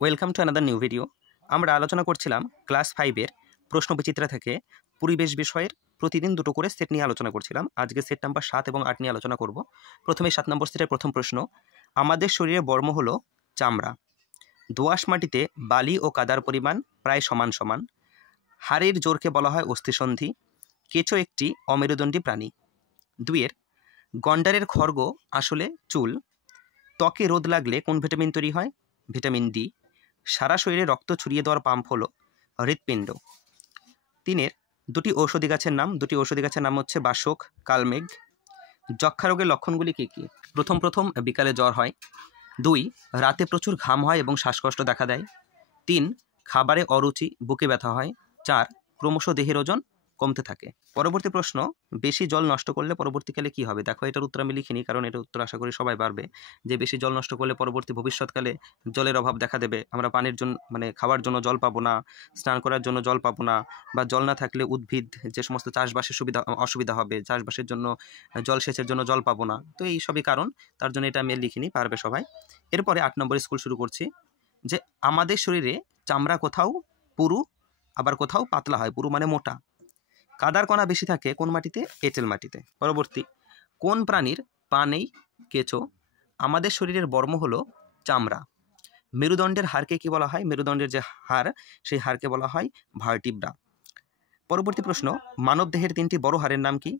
Welcome to another new video. আমরা আলোচনা করছিলাম ক্লাস 5-এর প্রশ্নবিচিত্রা থেকে পরিবেশ বিষয়ের প্রতিদিন দুটো করে সেট নিয়ে আলোচনা করছিলাম। আজকে সেট নাম্বার 7 এবং 8 নিয়ে আলোচনা করব। প্রথমে 7 নম্বর সেটের প্রথম প্রশ্ন, আমাদের শরীরের বর্ম হলো চামড়া। দোআঁশ মাটিতে বালি ও কাদার পরিমাণ প্রায় সমান সমান। হাড়ের জোরকে বলা হয় অস্থিসন্ধি। কেঁচো একটি অমেরুদণ্ডী প্রাণী। 2-এর গন্ডারের খড়গ আসলে চুল। ত্বকে রোদ লাগলে কোন ভিটামিন তৈরি হয়? Vitamin D. সারা শরীরে রক্ত ছড়িয়ে দেওয়ার পাম্প হলো হৃৎপিণ্ড। 3-এর দুটি ঔষধি গাছের নাম হচ্ছে বাসক, কালমেঘ। যক্ষা রোগের লক্ষণগুলি কী কী? প্রথম বিকালে জ্বর হয়। 2, রাতে প্রচুর ঘাম হয় এবং শ্বাসকষ্ট দেখা দেয়। 3, খাবারে অরুচি, বুকে ব্যথা হয়। 4, ক্রমশ দেহের ওজন কমতে থাকে। পরবর্তী প্রশ্ন, বেশি জল নষ্ট করলে পরবর্তীকালে কি হবে? দেখো, এটার উত্তর আমি লিখিনি, কারণ এটার উত্তর আশা করি সবাই পারবে। যে বেশি জল নষ্ট করলে পরবর্তী ভবিষ্যৎকালে জলের অভাব দেখা দেবে। আমরা পানির জন্য খাওয়ার জন্য জল পাবো না, স্নান করার জন্য জল পাবো না, বা জল না থাকলে উদ্ভিদ যে সমস্ত চাষবাসের অসুবিধা হবে, চাষবাসের জন্য জলসেচের জন্য জল পাবো না। তো এই সবই কারণ, তার জন্য এটা আমি লিখিনি, পারবে সবাই। এরপরে 8 নম্বর স্কুল শুরু করছি, যে আমাদের শরীরে চামড়া কোথাও পুরু আবার কোথাও পাতলা হয়। পুরু মানে মোটা। কাদার কণা বেশি থাকে কোন মাটিতে? এঁটেল মাটিতে। পরবর্তী, কোন প্রাণীর পা নেই? কেঁচো। আমাদের শরীরের বর্ম হলো চামড়া। মেরুদণ্ডের হাড়কে কি বলা হয়? মেরুদণ্ডের যে হাড়, সেই হাড়কে বলা হয় ভার্টিব্রা। পরবর্তী প্রশ্ন, মানব দেহের 3টি বড় হাড়ের নাম কি?